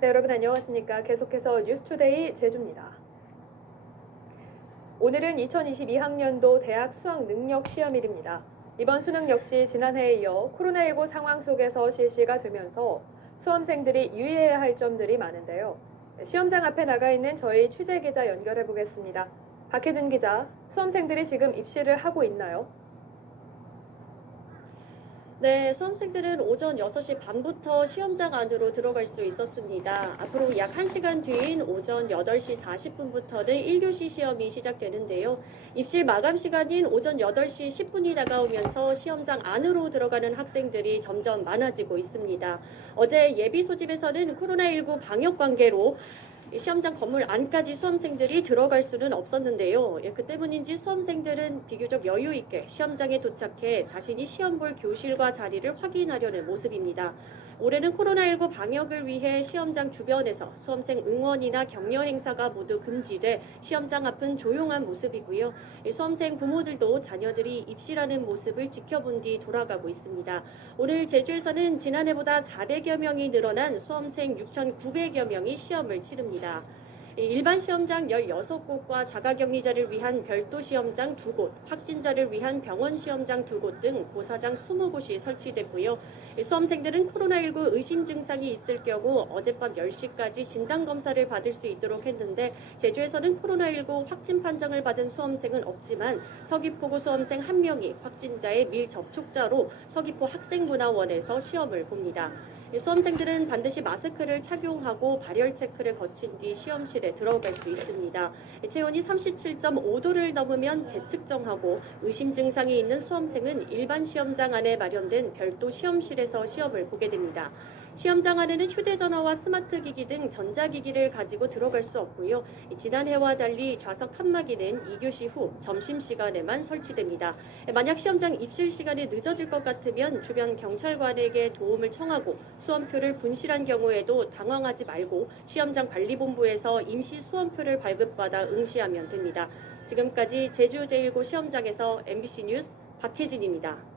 네, 여러분 안녕하십니까. 계속해서 뉴스투데이 제주입니다. 오늘은 2022학년도 대학 수학능력시험일입니다. 이번 수능 역시 지난해에 이어 코로나19 상황 속에서 실시가 되면서 수험생들이 유의해야 할 점들이 많은데요. 시험장 앞에 나가 있는 저희 취재기자 연결해 보겠습니다. 박혜진 기자, 수험생들이 지금 입시를 하고 있나요? 네, 수험생들은 오전 6시 반부터 시험장 안으로 들어갈 수 있었습니다. 앞으로 약 1시간 뒤인 오전 8시 40분부터는 1교시 시험이 시작되는데요. 입시 마감 시간인 오전 8시 10분이 다가오면서 시험장 안으로 들어가는 학생들이 점점 많아지고 있습니다. 어제 예비 소집에서는 코로나19 방역 관계로 시험장 건물 안까지 수험생들이 들어갈 수는 없었는데요. 그 때문인지 수험생들은 비교적 여유 있게 시험장에 도착해 자신이 시험 볼 교실과 자리를 확인하려는 모습입니다. 올해는 코로나19 방역을 위해 시험장 주변에서 수험생 응원이나 격려 행사가 모두 금지돼 시험장 앞은 조용한 모습이고요. 수험생 부모들도 자녀들이 입시라는 모습을 지켜본 뒤 돌아가고 있습니다. 오늘 제주에서는 지난해보다 400여 명이 늘어난 수험생 6,900여 명이 시험을 치릅니다. 일반 시험장 16곳과 자가격리자를 위한 별도 시험장 2곳, 확진자를 위한 병원 시험장 2곳 등 고사장 20곳이 설치됐고요. 수험생들은 코로나19 의심 증상이 있을 경우 어젯밤 10시까지 진단검사를 받을 수 있도록 했는데 제주에서는 코로나19 확진 판정을 받은 수험생은 없지만 서귀포구 수험생 1명이 확진자의 밀접촉자로 서귀포 학생문화원에서 시험을 봅니다. 수험생들은 반드시 마스크를 착용하고 발열 체크를 거친 뒤 시험실에 들어갈 수 있습니다. 체온이 37.5도를 넘으면 재측정하고 의심 증상이 있는 수험생은 일반 시험장 안에 마련된 별도 시험실에서 시험을 보게 됩니다. 시험장 안에는 휴대전화와 스마트 기기 등 전자기기를 가지고 들어갈 수 없고요. 지난해와 달리 좌석 칸막이는 2교시 후 점심시간에만 설치됩니다. 만약 시험장 입실 시간이 늦어질 것 같으면 주변 경찰관에게 도움을 청하고 수험표를 분실한 경우에도 당황하지 말고 시험장 관리본부에서 임시 수험표를 발급받아 응시하면 됩니다. 지금까지 제주 제1고 시험장에서 MBC 뉴스 박혜진입니다.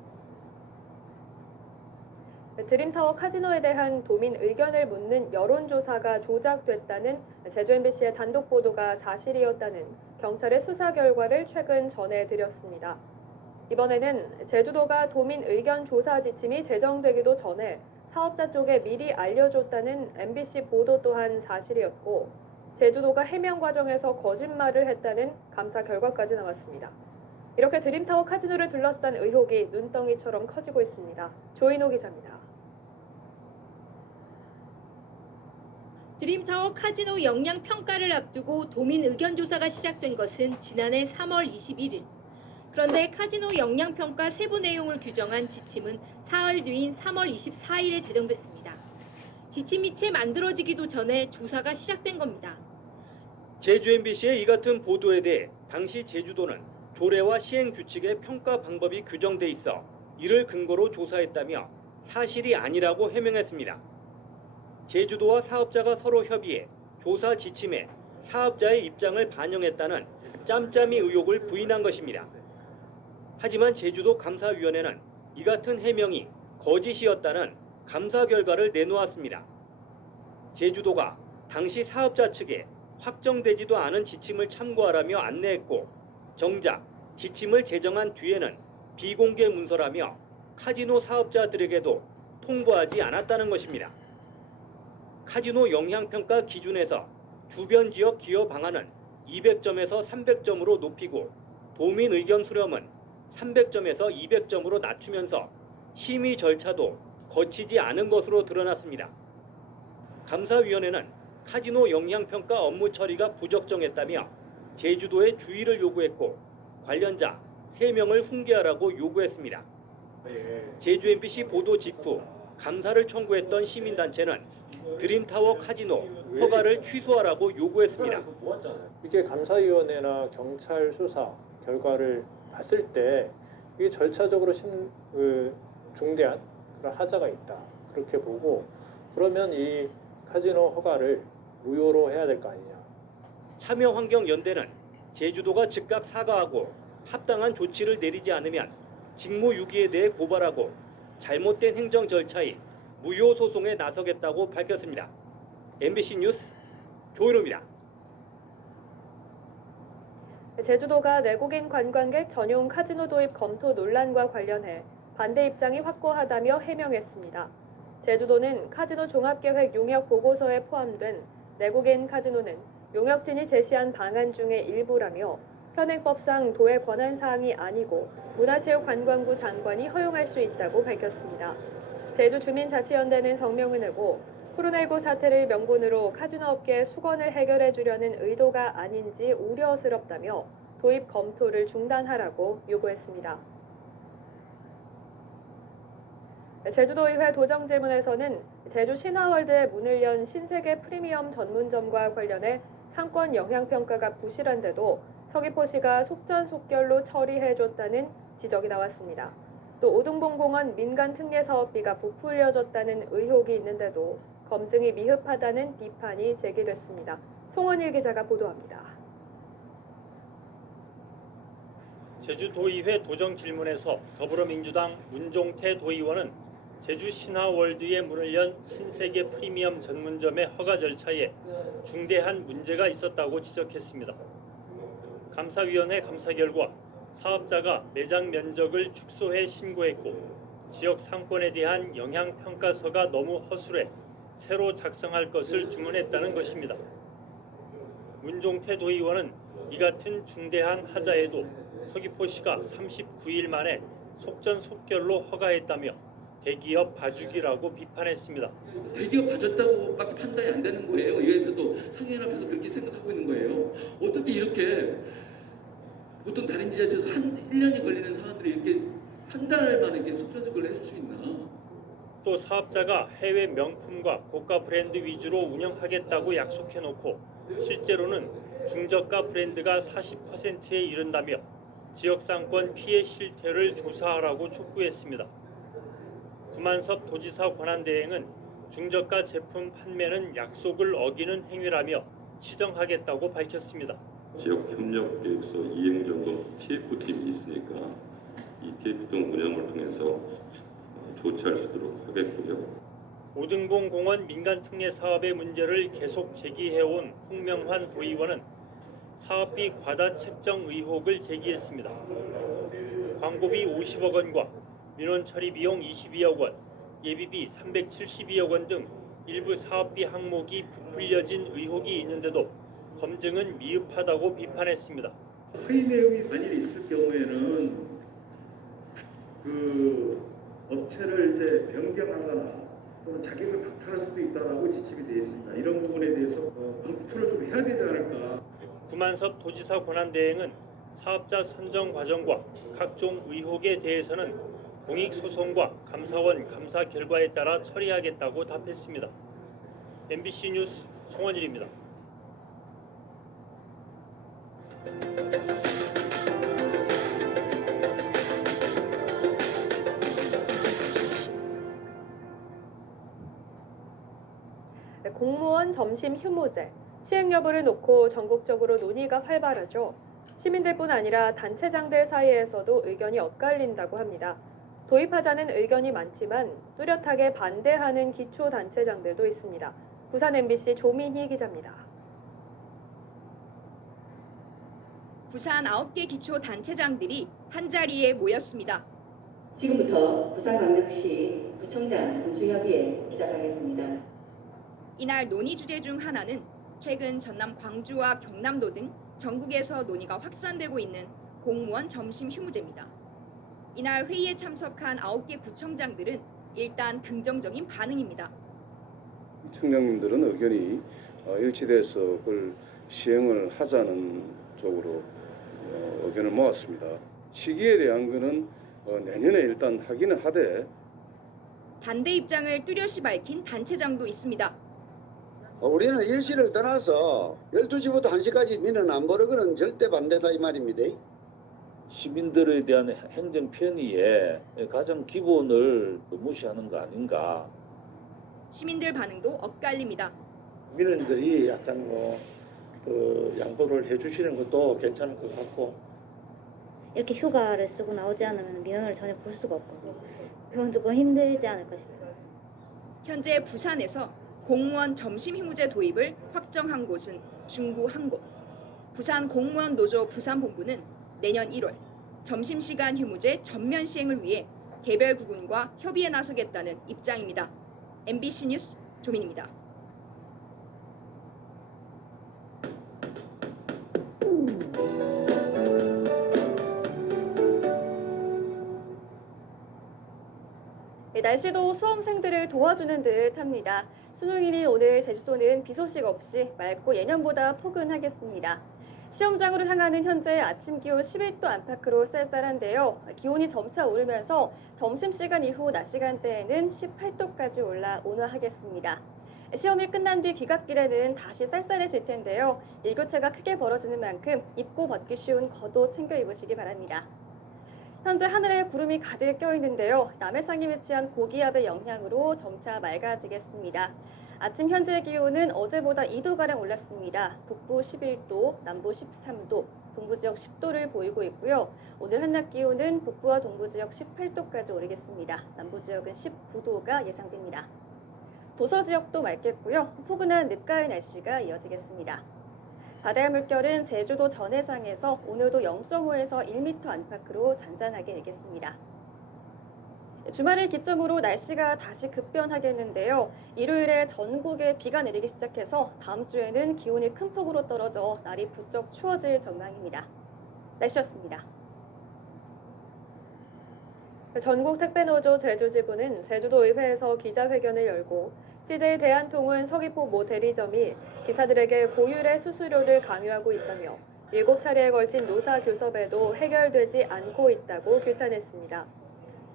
드림타워 카지노에 대한 도민 의견을 묻는 여론조사가 조작됐다는 제주 MBC의 단독 보도가 사실이었다는 경찰의 수사 결과를 최근 전해드렸습니다. 이번에는 제주도가 도민 의견 조사 지침이 제정되기도 전에 사업자 쪽에 미리 알려줬다는 MBC 보도 또한 사실이었고, 제주도가 해명 과정에서 거짓말을 했다는 감사 결과까지 나왔습니다. 이렇게 드림타워 카지노를 둘러싼 의혹이 눈덩이처럼 커지고 있습니다. 조인호 기자입니다. 드림타워 카지노 영향 평가를 앞두고 도민 의견 조사가 시작된 것은 지난해 3월 21일. 그런데 카지노 영향 평가 세부 내용을 규정한 지침은 사흘 뒤인 3월 24일에 제정됐습니다. 지침이 채 만들어지기도 전에 조사가 시작된 겁니다. 제주 MBC의 이 같은 보도에 대해 당시 제주도는 조례와 시행 규칙의 평가 방법이 규정돼 있어 이를 근거로 조사했다며 사실이 아니라고 해명했습니다. 제주도와 사업자가 서로 협의해 조사 지침에 사업자의 입장을 반영했다는 짬짬이 의혹을 부인한 것입니다. 하지만 제주도 감사위원회는 이 같은 해명이 거짓이었다는 감사 결과를 내놓았습니다. 제주도가 당시 사업자 측에 확정되지도 않은 지침을 참고하라며 안내했고, 정작 지침을 제정한 뒤에는 비공개 문서라며 카지노 사업자들에게도 통보하지 않았다는 것입니다. 카지노 영향평가 기준에서 주변 지역 기여 방안은 200점에서 300점으로 높이고 도민 의견 수렴은 300점에서 200점으로 낮추면서 심의 절차도 거치지 않은 것으로 드러났습니다. 감사위원회는 카지노 영향평가 업무 처리가 부적정했다며 제주도에 주의를 요구했고 관련자 3명을 훈계하라고 요구했습니다. 제주 MBC 보도 직후 감사를 청구했던 시민단체는 드림타워 카지노 허가를 취소하라고 요구했습니다. 이게 감사위원회나 경찰 수사 결과를 봤을 때 이게 절차적으로 중대한 그런 하자가 있다 그렇게 보고, 그러면 이 카지노 허가를 무효로 해야 될 거 아니냐. 참여환경연대는 제주도가 즉각 사과하고 합당한 조치를 내리지 않으면 직무유기에 대해 고발하고 잘못된 행정 절차의 무효 소송에 나서겠다고 밝혔습니다. MBC 뉴스 조일호입니다. 제주도가 내국인 관광객 전용 카지노 도입 검토 논란과 관련해 반대 입장이 확고하다며 해명했습니다. 제주도는 카지노 종합계획 용역 보고서에 포함된 내국인 카지노는 용역진이 제시한 방안 중의 일부라며 현행법상 도의 권한 사항이 아니고 문화체육관광부 장관이 허용할 수 있다고 밝혔습니다. 제주주민자치연대는 성명을 내고 코로나19 사태를 명분으로 카지노 업계의 수건을 해결해 주려는 의도가 아닌지 우려스럽다며 도입 검토를 중단하라고 요구했습니다. 제주도의회 도정질문에서는 제주 신화월드에 문을 연 신세계 프리미엄 전문점과 관련해 상권 영향평가가 부실한데도 서귀포시가 속전속결로 처리해줬다는 지적이 나왔습니다. 또 오등봉공원 민간 특례 사업비가 부풀려졌다는 의혹이 있는데도 검증이 미흡하다는 비판이 제기됐습니다. 송원일 기자가 보도합니다. 제주도의회 도정 질문에서 더불어민주당 문종태 도의원은 제주 신화월드에 문을 연 신세계 프리미엄 전문점의 허가 절차에 중대한 문제가 있었다고 지적했습니다. 감사위원회 감사 결과 사업자가 매장 면적을 축소해 신고했고 지역 상권에 대한 영향평가서가 너무 허술해 새로 작성할 것을 주문했다는 것입니다. 문종태 도의원은 이 같은 중대한 하자에도 서귀포시가 39일 만에 속전속결로 허가했다며 대기업 봐주기라고 비판했습니다. 대기업 봐줬다고밖에 판단이 안 되는 거예요. 의회에서도 상위연합에서 그렇게 생각하고 있는 거예요. 어떻게 이렇게 보통 다른 지자체에서 한 1년이 걸리는 사람들이 이렇게 한 달 만에 이렇게 속전속결로 해줄 수 있나? 또 사업자가 해외 명품과 고가 브랜드 위주로 운영하겠다고 약속해놓고 실제로는 중저가 브랜드가 40%에 이른다며 지역상권 피해 실태를 조사하라고 촉구했습니다. 구만섭 도지사 권한대행은 중저가 제품 판매는 약속을 어기는 행위라며 시정하겠다고 밝혔습니다. 지역협력계획서 이행점검 TF팀이 있으니까 이 TF팀 운영을 통해서 조치할 수 있도록 하겠고요. 오등봉 공원 민간특례 사업의 문제를 계속 제기해온 홍명환 도의원은 사업비 과다 책정 의혹을 제기했습니다. 광고비 50억 원과 민원 처리 비용 22억 원, 예비비 372억 원 등 일부 사업비 항목이 부풀려진 의혹이 있는데도 검증은 미흡하다고 비판했습니다. 허위 내용이 만일 있을 경우에는 그 업체를 이제 변경하거나 또는 자격을 박탈할 수도 있다라고 지침이 되어 있습니다. 이런 부분에 대해서 검토를 좀 해야 되지 않을까. 구만섭 도지사 권한대행은 사업자 선정 과정과 각종 의혹에 대해서는 공익소송과 감사원 감사 결과에 따라 처리하겠다고 답했습니다. MBC 뉴스 송원일입니다. 공무원 점심 휴무제 시행 여부를 놓고 전국적으로 논의가 활발하죠. 시민들뿐 아니라 단체장들 사이에서도 의견이 엇갈린다고 합니다. 도입하자는 의견이 많지만 뚜렷하게 반대하는 기초단체장들도 있습니다. 부산 MBC 조민희 기자입니다. 부산 9개 기초단체장들이 한자리에 모였습니다. 지금부터 부산광역시 구청장 군수협의회 시작하겠습니다. 이날 논의 주제 중 하나는 최근 전남 광주와 경남도 등 전국에서 논의가 확산되고 있는 공무원 점심 휴무제입니다. 이날 회의에 참석한 9개 구청장들은 일단 긍정적인 반응입니다. 청장님들은 의견이 일치돼서 그걸 시행을 하자는 쪽으로 의견을 모았습니다. 시기에 대한 거는 내년에 일단 하기는 하되 반대 입장을 뚜렷이 밝힌 단체장도 있습니다. 우리는 일시를 떠나서 12시부터 1시까지 민원 안 보는 거는 절대 반대다 이 말입니다. 시민들에 대한 행정 편의의 가장 기본을 무시하는 거 아닌가. 시민들 반응도 엇갈립니다. 민원들이 약간 양보를 해주시는 것도 괜찮을 것 같고 이렇게 휴가를 쓰고 나오지 않으면 민원을 전혀 볼 수가 없고 그건 조금 힘들지 않을까 싶어요. 현재 부산에서 공무원 점심휴무제 도입을 확정한 곳은 중구 한 곳. 부산 공무원 노조 부산본부는 내년 1월 점심시간 휴무제 전면 시행을 위해 개별 부군과 협의에 나서겠다는 입장입니다. MBC 뉴스 조민입니다. 날씨도 수험생들을 도와주는 듯 합니다. 수능일인 오늘 제주도는 비 소식 없이 맑고 예년보다 포근하겠습니다. 시험장으로 향하는 현재 아침 기온 11도 안팎으로 쌀쌀한데요. 기온이 점차 오르면서 점심시간 이후 낮 시간대에는 18도까지 올라 온화하겠습니다. 시험이 끝난 뒤 귀갓길에는 다시 쌀쌀해질 텐데요. 일교차가 크게 벌어지는 만큼 입고 벗기 쉬운 겉옷 챙겨 입으시기 바랍니다. 현재 하늘에 구름이 가득 껴있는데요. 남해상에 위치한 고기압의 영향으로 점차 맑아지겠습니다. 아침 현재 기온은 어제보다 2도가량 올랐습니다. 북부 11도, 남부 13도, 동부 지역 10도를 보이고 있고요. 오늘 한낮 기온은 북부와 동부 지역 18도까지 오르겠습니다. 남부 지역은 19도가 예상됩니다. 도서 지역도 맑겠고요. 포근한 늦가을 날씨가 이어지겠습니다. 바다의 물결은 제주도 전해상에서 오늘도 0.5에서 1m 안팎으로 잔잔하게 일겠습니다. 주말을 기점으로 날씨가 다시 급변하겠는데요. 일요일에 전국에 비가 내리기 시작해서 다음 주에는 기온이 큰 폭으로 떨어져 날이 부쩍 추워질 전망입니다. 날씨였습니다. 전국 택배노조 제주지부는 제주도의회에서 기자회견을 열고 CJ 대한통운 서귀포 모 대리점이 기사들에게 고율의 수수료를 강요하고 있다며 7차례에 걸친 노사 교섭에도 해결되지 않고 있다고 규탄했습니다.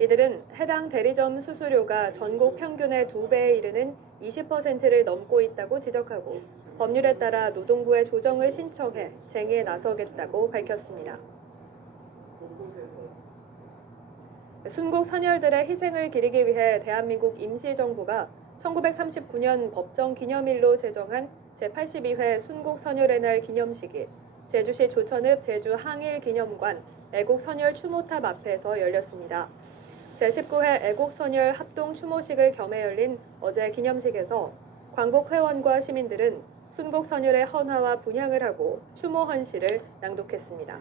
이들은 해당 대리점 수수료가 전국 평균의 2배에 이르는 20%를 넘고 있다고 지적하고 법률에 따라 노동부에 조정을 신청해 쟁의에 나서겠다고 밝혔습니다. 순국 선열들의 희생을 기리기 위해 대한민국 임시정부가 1939년 법정 기념일로 제정한 제82회 순국 선열의 날 기념식이 제주시 조천읍 제주항일기념관 애국선열 추모탑 앞에서 열렸습니다. 제19회 애국선열 합동추모식을 겸해 열린 어제 기념식에서 광복 회원과 시민들은 순국선열의 헌화와 분향을 하고 추모 헌시를 낭독했습니다.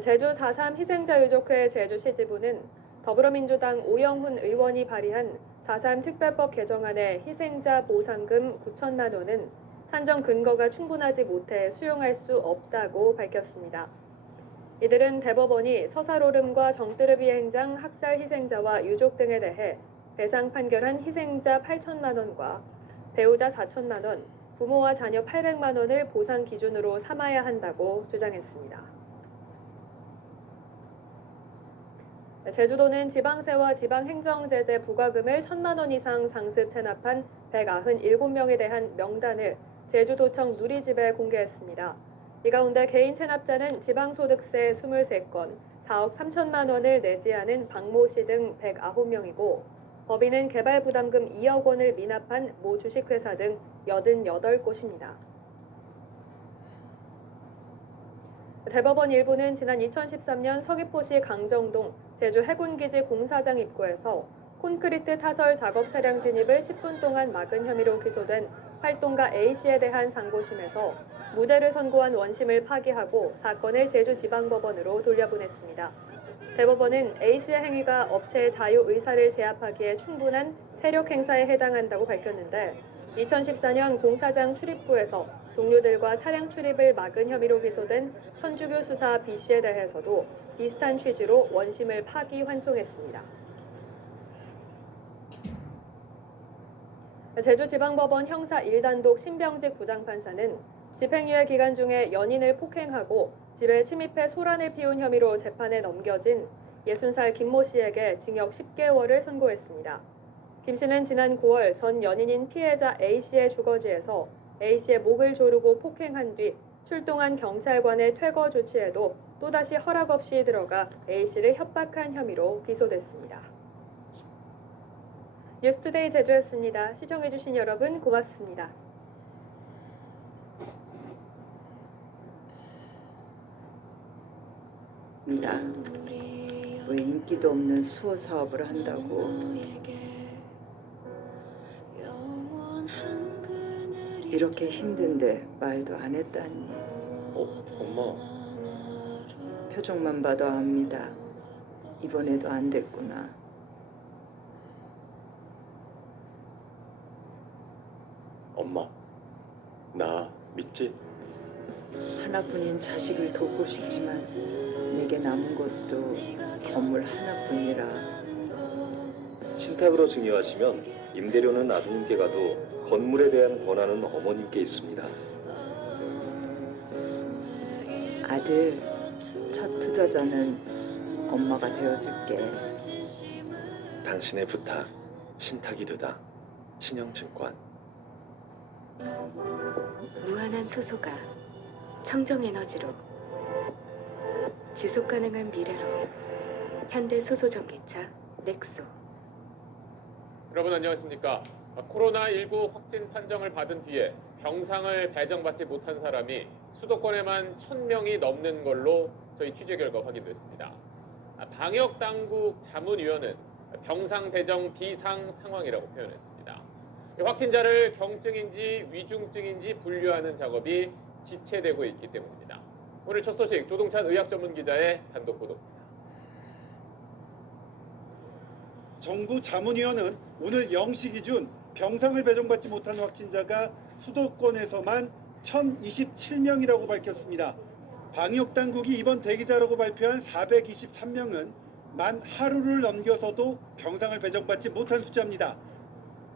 제주 4.3 희생자유족회 제주시지부는 더불어민주당 오영훈 의원이 발의한 4.3 특별법 개정안의 희생자 보상금 9천만 원은 산정 근거가 충분하지 못해 수용할 수 없다고 밝혔습니다. 이들은 대법원이 서사로름과 정뜨르비 행장 학살 희생자와 유족 등에 대해 배상 판결한 희생자 8천만 원과 배우자 4천만 원, 부모와 자녀 800만 원을 보상 기준으로 삼아야 한다고 주장했습니다. 제주도는 지방세와 지방행정제재 부과금을 1,000만 원 이상 상습 체납한 197명에 대한 명단을 제주도청 누리집에 공개했습니다. 이 가운데 개인 체납자는 지방소득세 23건, 4억 3천만 원을 내지 않은 박모 씨 등 109명이고 법인은 개발부담금 2억 원을 미납한 모 주식회사 등 88곳입니다. 대법원 일부는 지난 2013년 서귀포시 강정동 제주 해군기지 공사장 입구에서 콘크리트 타설 작업 차량 진입을 10분 동안 막은 혐의로 기소된 활동가 A씨에 대한 상고심에서 무죄를 선고한 원심을 파기하고 사건을 제주지방법원으로 돌려보냈습니다. 대법원은 A씨의 행위가 업체의 자유의사를 제압하기에 충분한 세력 행사에 해당한다고 밝혔는데 2014년 공사장 출입구에서 동료들과 차량 출입을 막은 혐의로 기소된 천주교 수사 B씨에 대해서도 비슷한 취지로 원심을 파기 환송했습니다. 제주지방법원 형사 1단독 신병직 부장판사는 집행유예 기간 중에 연인을 폭행하고 집에 침입해 소란을 피운 혐의로 재판에 넘겨진 60살 김모 씨에게 징역 10개월을 선고했습니다. 김 씨는 지난 9월 전 연인인 피해자 A 씨의 주거지에서 A 씨의 목을 조르고 폭행한 뒤 출동한 경찰관의 퇴거 조치에도 또다시 허락 없이 들어가 A 씨를 협박한 혐의로 기소됐습니다. 뉴스투데이 제주였습니다. 시청해주신 여러분 고맙습니다. 왜 인기도 없는 수호 사업을 한다고 이렇게 힘든데 말도 안 했다니. 엄마. 표정만 봐도 압니다. 이번에도 안 됐구나. 엄마, 나 믿지? 하나뿐인 자식을 돕고 싶지만 내게 남은 것도 건물 하나뿐이라. 신탁으로 증여하시면 임대료는 아드님께 가도 건물에 대한 권한은 어머님께 있습니다. 아들, 첫 투자자는 엄마가 되어줄게. 당신의 부탁, 신탁이르다. 신영증권. 무한한 소소가 청정에너지로 지속가능한 미래로 현대소소전기차 넥소. 여러분 안녕하십니까. 코로나19 확진 판정을 받은 뒤에 병상을 배정받지 못한 사람이 수도권에만 1,000명이 넘는 걸로 저희 취재 결과 확인됐습니다. 방역당국 자문위원은 병상 배정 비상 상황이라고 표현했습니다. 확진자를 경증인지 위중증인지 분류하는 작업이 지체되고 있기 때문입니다. 오늘 첫 소식 조동찬 의학전문기자의 단독 보도입니다. 정부 자문위원은 오늘 0시 기준 병상을 배정받지 못한 확진자가 수도권에서만 1,027명이라고 밝혔습니다. 방역당국이 이번 대기자라고 발표한 423명은 만 하루를 넘겨서도 병상을 배정받지 못한 숫자입니다.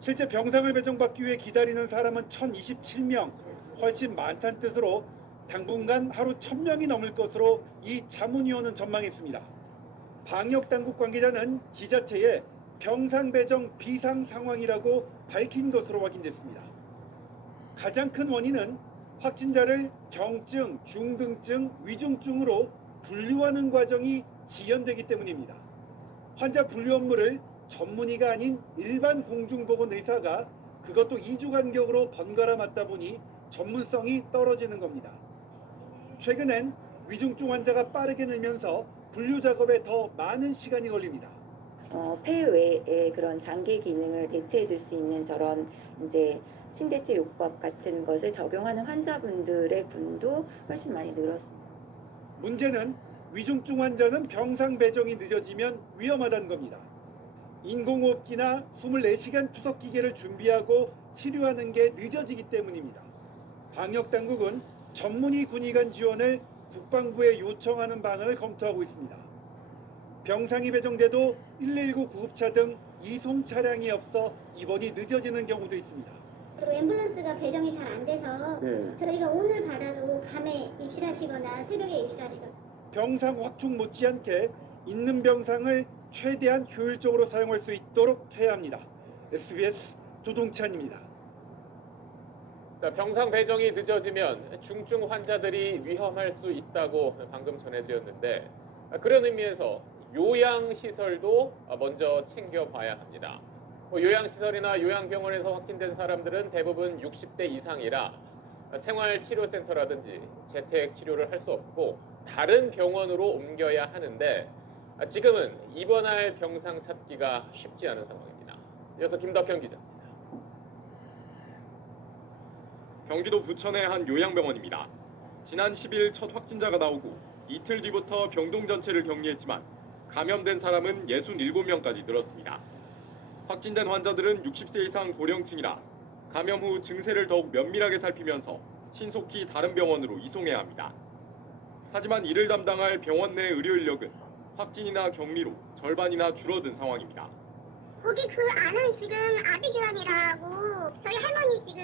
실제 병상을 배정받기 위해 기다리는 사람은 1,027명, 훨씬 많다는 뜻으로 당분간 하루 1,000명이 넘을 것으로 이 자문위원은 전망했습니다. 방역당국 관계자는 지자체에 병상 배정 비상 상황이라고 밝힌 것으로 확인됐습니다. 가장 큰 원인은 확진자를 경증, 중등증, 위중증으로 분류하는 과정이 지연되기 때문입니다. 환자 분류 업무를 전문의가 아닌 일반 공중보건 의사가 그것도 2주 간격으로 번갈아 맡다 보니 전문성이 떨어지는 겁니다. 최근엔 위중증 환자가 빠르게 늘면서 분류 작업에 더 많은 시간이 걸립니다. 폐외의 그런 장기 기능을 대체해 줄 수 있는 저런 이제 신대체 요법 같은 것을 적용하는 환자분들의 군도 훨씬 많이 늘었습니다. 문제는 위중증 환자는 병상 배정이 늦어지면 위험하다는 겁니다. 인공호흡기나 24시간 투석 기계를 준비하고 치료하는 게 늦어지기 때문입니다. 방역당국은 전문의 군의관 지원을 국방부에 요청하는 방안을 검토하고 있습니다. 병상이 배정돼도 119 구급차 등 이송 차량이 없어 입원이 늦어지는 경우도 있습니다. 그리고 앰뷸런스가 배정이 잘 안 돼서 저희가 오늘 받아도 밤에 입실하시거나 새벽에 입실하시거나. 병상 확충 못지않게 있는 병상을 최대한 효율적으로 사용할 수 있도록 해야 합니다. SBS 조동찬입니다. 병상 배정이 늦어지면 중증 환자들이 위험할 수 있다고 방금 전해드렸는데, 그런 의미에서 요양시설도 먼저 챙겨봐야 합니다. 요양시설이나 요양병원에서 확진된 사람들은 대부분 60대 이상이라 생활치료센터라든지 재택치료를 할 수 없고 다른 병원으로 옮겨야 하는데, 지금은 입원할 병상 찾기가 쉽지 않은 상황입니다. 이어서 김덕현 기자입니다. 경기도 부천의 한 요양병원입니다. 지난 10일 첫 확진자가 나오고 이틀 뒤부터 병동 전체를 격리했지만 감염된 사람은 67명까지 늘었습니다. 확진된 환자들은 60세 이상 고령층이라 감염 후 증세를 더욱 면밀하게 살피면서 신속히 다른 병원으로 이송해야 합니다. 하지만 이를 담당할 병원 내 의료 인력은 확진이나 격리로 절반이나 줄어든 상황입니다. 거기 그 안은 지금 아비규환이라고 저희 할머니 지금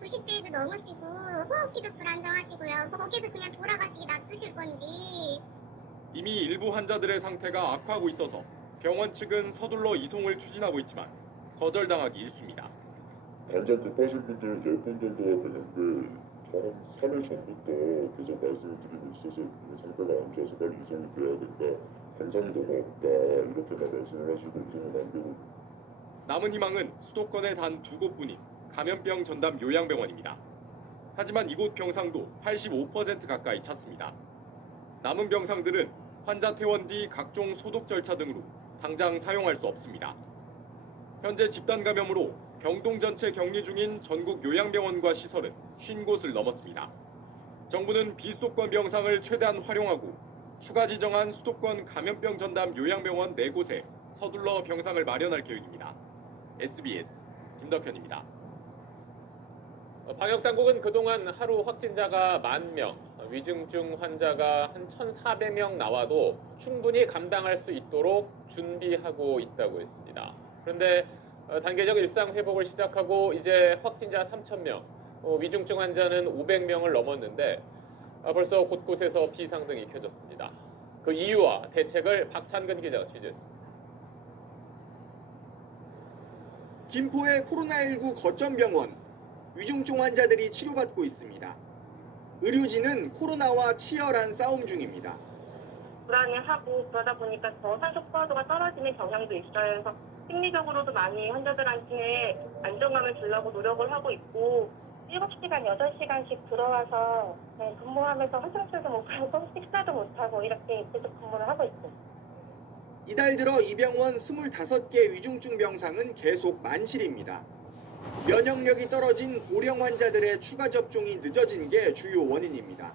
90대에도 넘으시고 호흡기도 불안정하시고요. 거기서 그냥 돌아가시기 놔두실 건지. 이미 일부 환자들의 상태가 악화하고 있어서 병원 측은 서둘러 이송을 추진하고 있지만 거절당하기 일쑤입니다. 당장 급하신 분들 10분 정도가 되는데 저는 3일 전부터 계속 말씀을 드리고 있어서 상태가 안 좋아서 빨리 이송이 돼야 된다. 병상이 너무 없다. 이렇게만 말씀을 하시고 이송을 안 되고. 남은 희망은 수도권의 단 2곳뿐인 감염병 전담 요양병원입니다. 하지만 이곳 병상도 85% 가까이 찼습니다. 남은 병상들은 환자 퇴원 뒤 각종 소독 절차 등으로 당장 사용할 수 없습니다. 현재 집단 감염으로 병동 전체 격리 중인 전국 요양병원과 시설은 50곳을 넘었습니다. 정부는 비수도권 병상을 최대한 활용하고 추가 지정한 수도권 감염병 전담 요양병원 4곳에 서둘러 병상을 마련할 계획입니다. SBS 김덕현입니다. 방역당국은 그동안 하루 확진자가 10,000명, 위중증 환자가 한 1,400명 나와도 충분히 감당할 수 있도록 준비하고 있다고 했습니다. 그런데 단계적 일상 회복을 시작하고 이제 확진자 3,000명, 위중증 환자는 500명을 넘었는데 벌써 곳곳에서 비상등이 켜졌습니다. 그 이유와 대책을 박찬근 기자가 취재했습니다. 김포의 코로나19 거점병원, 위중증 환자들이 치료받고 있습니다. 의료진은 코로나와 치열한 싸움 중입니다. 불안해하고 그러다 보니까 더 산소 포화도가 떨어지는 경향도 있어요. 그래서 심리적으로도 많이 환자들한테 안정감을 주려고 노력을 하고 있고 7시간, 8시간씩 들어와서 근무하면서 화장실도 못 가고 식사도 못하고 이렇게 계속 근무를 하고 있어요. 이달 들어 이 병원 25개 위중증 병상은 계속 만실입니다. 면역력이 떨어진 고령 환자들의 추가 접종이 늦어진 게 주요 원인입니다.